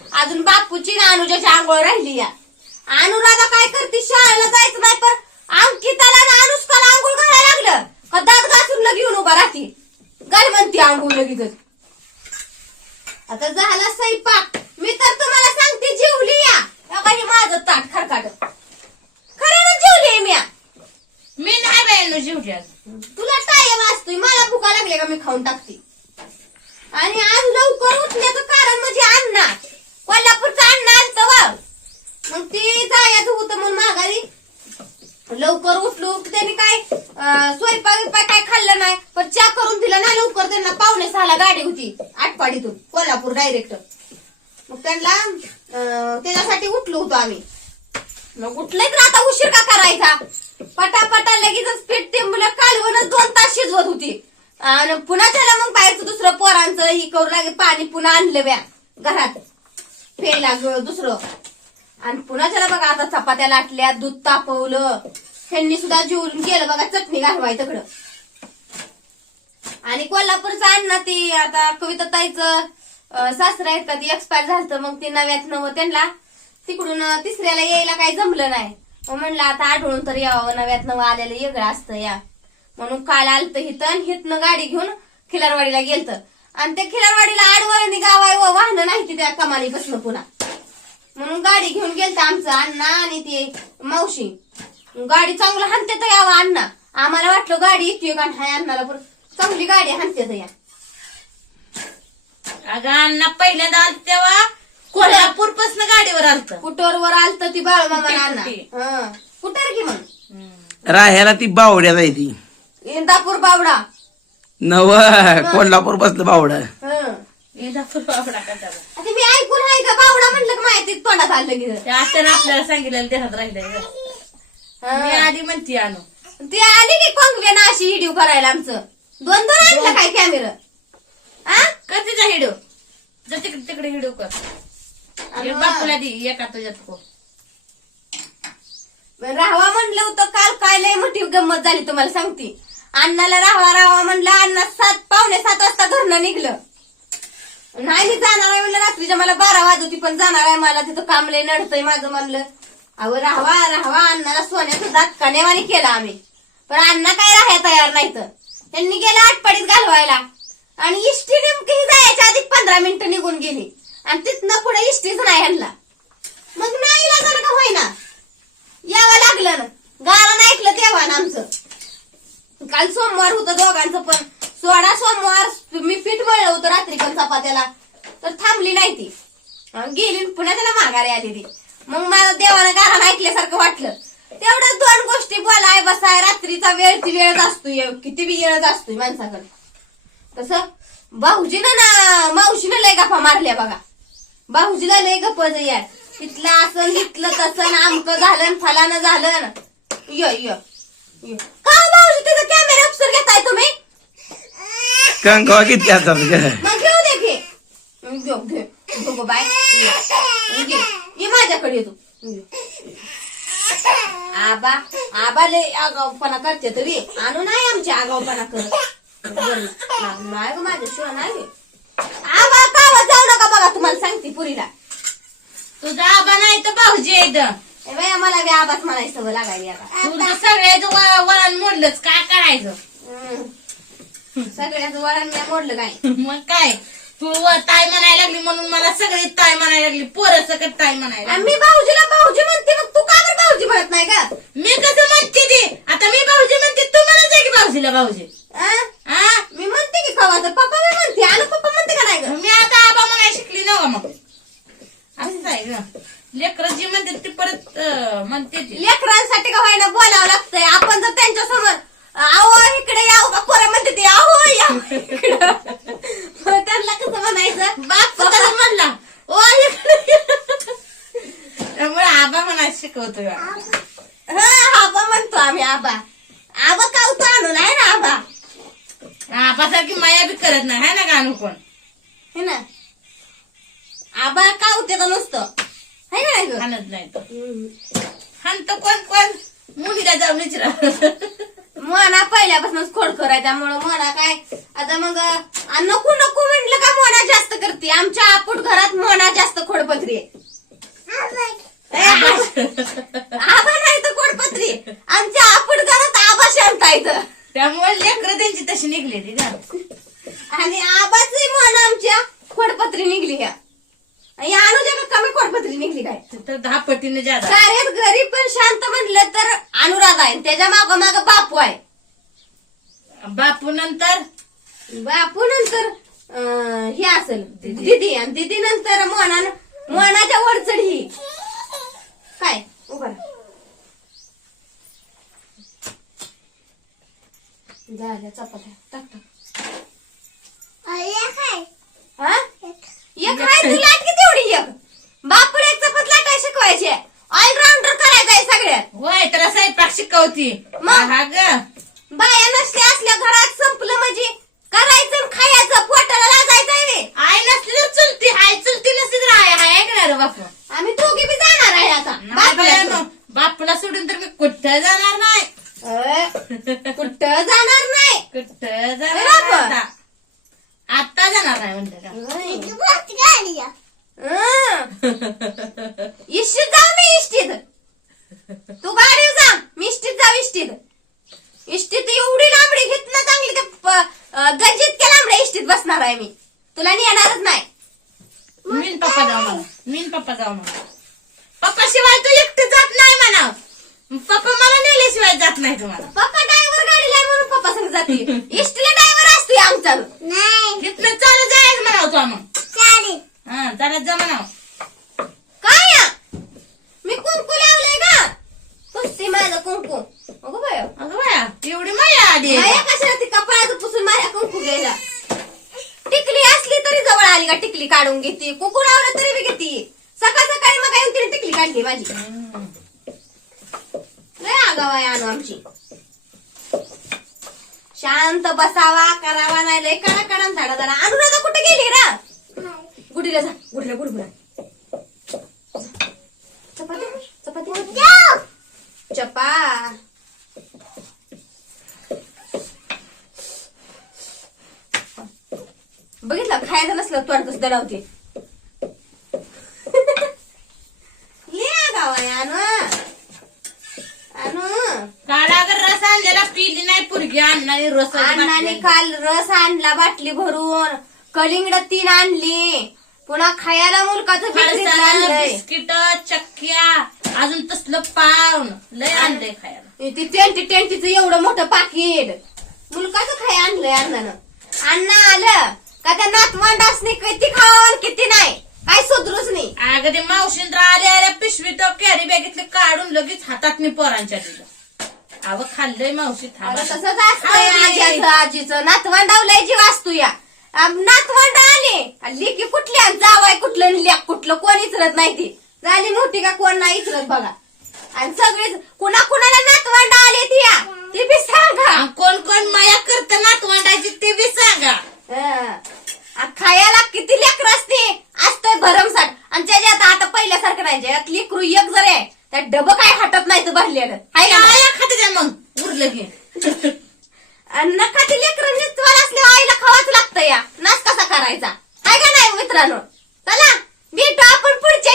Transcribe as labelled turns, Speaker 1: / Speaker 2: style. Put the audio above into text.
Speaker 1: अजून बापूची ना अनुजाची आंघोळ राहिली या. अनुराधा काय करते, शाळेला जायचं नाही पण अंकिताला ना अनुष्काला आंघोळ घालायला लागलं का दात घासून घेऊन उभा राहते. काय म्हणते आंघोळ लगेच. आता झाला स्वयंपाक. मी तर तुम्हाला सांगते जेवली या. काही माझं ताट खरकाट खरं जेवली मी
Speaker 2: नाही बाई जेवली.
Speaker 1: तुला टाइम असतोय, मला भुका लागले का मी खाऊन टाकते. आणि आज लवकर उठण्याचं कारण म्हणजे अण्णा, कोल्हापूरचं अण्णा आणतं वा. मग ती जायचं होतं म्हणून माघारी लवकर उठलो. त्यांनी काय स्वयंपाक काय खाल्लं नाही पण चहा करून दिला ना लवकर. त्यांना 5:45ला गाडी होती आटपाडीतून कोल्हापूर डायरेक्ट. मग त्यांना त्याच्यासाठी उठलो होतो आम्ही. मग उठलंय तर आता उशीर का करायचा. पटापटा लगेचच पीठ ते मुलं कालवूनच 2 तास शिजवत होती. आणि पुन्हा त्याला मग बाहेरचं दुसरं पोरांचं ही करू लागे. पाणी पुन्हा आणलं ब्या घरात प्यायला दुसरं. आणि पुन्हा त्याला बघा आता चपात्या लाटल्या, दूध तापवलं. ह्यांनी सुद्धा जेवून गेलं बघा, चटणी घालवाय तिकडं. आणि कोल्हापूरचं अण्णा ती आता कविताताईचं सासरा आहेत का ती एक्सपायर झालं. मग ती 9व्यात त्यांना तिकडून 3ऱ्याला यायला काही जमलं नाही. मग म्हणलं आता आढळून तर यावं, 9व्यात आलेलं वेगळं असतं या. म्हणून काल आलतं हिथं, हिथनं गाडी घेऊन खिलारवाडीला गेलतं. आणि त्या खिलारवाडीला आडवळणी गाव आहे व वाहनं नाही त्या कमानीपासून पुन्हा. म्हणून गाडी घेऊन गेलतं आमचं अण्णा आणि ते मावशी. गाडी चांगलं हाणत्यात यावं अण्णा. आम्हाला वाटलं गाडी येते का हाय अण्णाला पण चांगली गाडी हाणत्यात या.
Speaker 2: अगं अण्णा पहिल्यांदा आलं तेव्हा कोल्हापूर पासून गाडीवर आलत.
Speaker 1: कुटरवर आलतं ती बाळमामा अण्णा. कुटर की मग
Speaker 3: राह्याला ती बावड्या जायची.
Speaker 1: इंदापूर बावडा
Speaker 3: नव कोल्हापूर बसलं बावडा.
Speaker 2: इंदापूर बावडा का त्याला?
Speaker 1: आता मी ऐकून आहे का बावडा म्हणलं का माहिती तोंडात आलं की.
Speaker 2: ते आता आपल्याला सांगितलं देहात राहिलं. मी आधी म्हणते आणू.
Speaker 1: ती आली की कोंगव्या ना अशी व्हिडिओ करायला आमचं. 2 आणलं काय कॅमेरा.
Speaker 2: कधीचा हिडो जर तिकडे हिडो कर. बापूला दे एका तुझ्यात को
Speaker 1: राहावा म्हणलं होतं काल. काय लय मोठी गंमत झाली तुम्हाला सांगते. अण्णाला राहावा म्हणलं. अण्णा 7:45 वाजता घरनं निघलं. नाही मी जाणार आहे म्हणलं. रात्रीच्या मला 12 वाजवती पण जाणार आहे. मला तिथं काम लय नडतंय माझं म्हणलं. अहो राहावा अण्णाला सोन्याचं दात कनेवानी केला आम्ही. पण अण्णा काय राहायला तयार नाही. तर त्यांनी गेलं आटपाडीत घालवायला. आणि इष्टी नेमकी जायच्या आधी 15 मिनिटं निघून गेली. आणि तिथनं पुढे इष्टीच नाही ह्यांना. मग नाही लागलं का होईना यावं लागलं ना. गाणं ऐकलं तेव्हा ना आमचं. काल सोमवार होतं दोघांचं पण. सोमवार मी पीठ मळलं होतं रात्री पण चपात्याला. तर थांबली नाही ती, गेली पुन्हा त्याला माघारी आली ती. मग मला देवानं गाणं ऐकल्यासारखं वाटलं. तेवढ्याच 2 गोष्टी बोलाय बसाय. रात्रीचा वेळच असतोय, किती बी वेळच असतोय माणसाकडे. तसं भाऊजीनं ना मावशीनं लय गप्पा मारल्या बघा. भाऊजीला लय गप्प यार. तिथलं असं हिथलं तसं आमकं झालं फलानं झालं ना. का भाऊजी तिथं कॅमेरा उपसर घेताय तुम्ही.
Speaker 3: कंकवा किती असतात
Speaker 1: मग घेऊ दे घे. घेऊ बाय ये माझ्याकडे येतो. आबा लय आगाऊपणा करते तरी. आणू नाही आमची आगाऊपणा करत. नाही ग माझ्याशिवाय नाही. आबा कावा जाऊ नका बघा तुम्हाला सांगते पुरीला.
Speaker 2: तुझा आबा नाही तर भाऊजी येत.
Speaker 1: मला बी आबाच म्हणायची सवय लागायली आता.
Speaker 2: तुझं सगळ्याचं वळण मोडलंच काय करायचं.
Speaker 1: सगळ्याचं वळण मी मोडलं काय.
Speaker 2: मग काय तू ताई म्हणायला लागली म्हणून मला सगळी ताई म्हणायला लागली. पोरं सगळं ताई म्हणायला.
Speaker 1: मी भाऊजीला भाऊजी म्हणते मग तू का बरं भाऊजी म्हणत नाही का.
Speaker 2: मी कसं म्हणते ते आता. मी भाऊजी म्हणते तू म्हणत आहे की भाऊजीला भाऊजी.
Speaker 1: मी म्हणते की कवा तर पप्पा मी म्हणते. आणि पप्पा म्हणते का नाही ग.
Speaker 2: मी आता आबा म्हणायला शिकली ना मग. असंच आहे ग. लेकरं जी म्हणते ती परत म्हणते.
Speaker 1: लेकरांसाठी का व्हायला बोलावं लागतंय. आपण जर त्यांच्या समोर आहो इकडे यावं का पोरं म्हणते ते आहो या त्यांना कसं म्हणायचं.
Speaker 2: बाप कसं म्हणला ओ त्यामुळे आबा म्हणायला शिकवतो.
Speaker 1: आबा म्हणतो आम्ही. आबा कावतो आणून आहे ना आबा.
Speaker 2: आबासारखी माया बी करत नाही है ना गाणू कोण
Speaker 1: हे ना. आबा कावते तर नुसतं है ना.
Speaker 2: हाणत नाही तर हाणत कोण मुलीला जाऊन विचारा.
Speaker 1: मोना पहिल्यापासूनच खोडकर आहे त्यामुळं मोना काय आता मग नको म्हटलं का मोना जास्त करते. आमच्या आपूट घरात मोना जास्त खोडपण कोडपत्री आबा नाही तर कोडपत्री. आमच्या आपण घरात आबा शांत आहे.
Speaker 2: त्यामुळे लेकरं त्यांची तशी निघलेली ना.
Speaker 1: आणि आबाची म्हण आमच्या खोडपत्री निघली ह्या. या अनुजा का कमी खोडपत्री निघली काय.
Speaker 2: तर 10 पटीने जादा.
Speaker 1: साऱ्यात घरी पण शांत म्हटलं तर अनुराधा आहे. त्याच्या माग माग बापू आहे.
Speaker 2: बापू नंतर
Speaker 1: बापू नंतर हे असेल दिदी. आणि दिदी नंतर मोनाच्या वरचढ ही काय उभा राहा. झाल्या चपात्या टाक टाक. हा एक आहे तू लाट की तेवढी एक. बापूला एक चपात लाटाय शिकवायचे. ऑलराऊंडर करायचंय सगळ्यात.
Speaker 2: होय त्याला स्वयंपाक शिकवती.
Speaker 1: मग?
Speaker 2: हा ग
Speaker 1: बाया नसल्या असल्या घरात संपलं म्हणजे करायचं आणि खायचं. पोटाला लागायचंय वे.
Speaker 2: आई नसली तर चुलती हाय, चुलती नसली तर हाय हाय ऐकणार बापू.
Speaker 1: आम्ही दोघी बी जाणार आहे आता
Speaker 2: नाही बाया,
Speaker 1: बापला.
Speaker 2: बापूला सोडून तर मी कुठं जाणार नाही.
Speaker 1: कुठं जाणार नाही.
Speaker 2: कुठं जाणार
Speaker 1: बापू.
Speaker 2: नाही आता. आता जाणार नाही म्हणते का.
Speaker 1: इष्टीत जाऊ मी इष्टीत. तू गाडी जा मी इष्टीत जाऊ इष्टीत. इष्टीत एवढी लांबडी घेत ना चांगली गंजीत के लांबड्या इष्टीत बसणार आहे मी. तुला नेणारच नाही.
Speaker 2: मीन पप्पा जाऊ म्हणा. मीन पप्पा जाऊ म्हणा. पप्पा शिवाय तू एकटं जात नाही म्हणा. पप्पा मला नेल्याशिवाय जात नाही तुम्हाला.
Speaker 1: पप्पा ड्रायव्हर गाडीला आहे म्हणून पप्पा संग जाते. इष्टीला ड्रायव्हर असतोय आमचा.
Speaker 2: तिथनं चालत जायचं म्हणाव तू मग. हा चालत जा म्हणाव.
Speaker 1: काय या? मी कुंकू लावलंय का पुसते माझं कुंकू. अगो बाय
Speaker 2: अगं बाया एवढी माया आली.
Speaker 1: माया कशाला ती कपाळाचं पुसून माझ्या कुंकू घ्यायला. टिकली असली तरी जवळ आली का टिकली काढून घेते. कुंकू लावलं तरी बी घेते. सकाळ सकाळी मग येऊन तिने टिकली काढली माझी. लय आगाव आहे आणू आमची. शांत बसावा करावा नाही लय कडा कडा झाडा झाला. अनुराधा कुठे गेली ना. गुडीला जा गुडीला गुडगुडा. चपाती चपाती चपा. बघितलं खायचं नसलं तोंड दडावते. गाव आहे आणू
Speaker 2: काल अगर रस आणलेला पिली नाही पुरगी. अण्णाने रस
Speaker 1: अण्णाने काल रस आणला बाटली भरून. कलिंगड 3 आणली. पुन्हा खायला मुलकाचं
Speaker 2: बिस्किट चक्क्या अजून तसलं पावन लय आणलंय खायला.
Speaker 1: ती टेंटीचं एवढं मोठं पाकिट मुलकाचं खाय आणलंय अण्णानं. अण्णा आलं का त्या नातवंडासनी किती खावा किती नाही काय सुधरूच नाही.
Speaker 2: अगं ते मावशींद्र आल्या पिशवीत कॅरी बॅगेतले काढून लगेच हातात मी पोरांच्या दिलं. अव खाल्लंय मावशी.
Speaker 1: तसंच असतंय आजीचं आजीचं. नातवंडावलंय जी वास्तू या. नातवंड आले लेकी कुठली आणि जावाय कुठलं लेक कुठलं कोण इचरत नाही. ती झाली मोठी का कोण नाही इचरत बघा. आणि सगळीच कुणा कुणाला नातवंड आले ती या ती बी सांगा.
Speaker 2: कोण कोण माया करत नातवंडाची ते बी सांगा.
Speaker 1: खायला किती लेकर असतंय भरमसाठ. आणि त्याच्यात आता पहिल्यासारखं नाही. ज्यात लेकरू एक जर आहे त्यात डबं काय हटत नाही तर भरलेलं हाय का.
Speaker 2: खाते द्या मग उरलं घे.
Speaker 1: नखाती लेकरं निचवाल असल्या आईला खावाच लागतं या. नाच कसा करायचा हाय का नाही मित्रांनो. चला भेटू आपण पुढच्या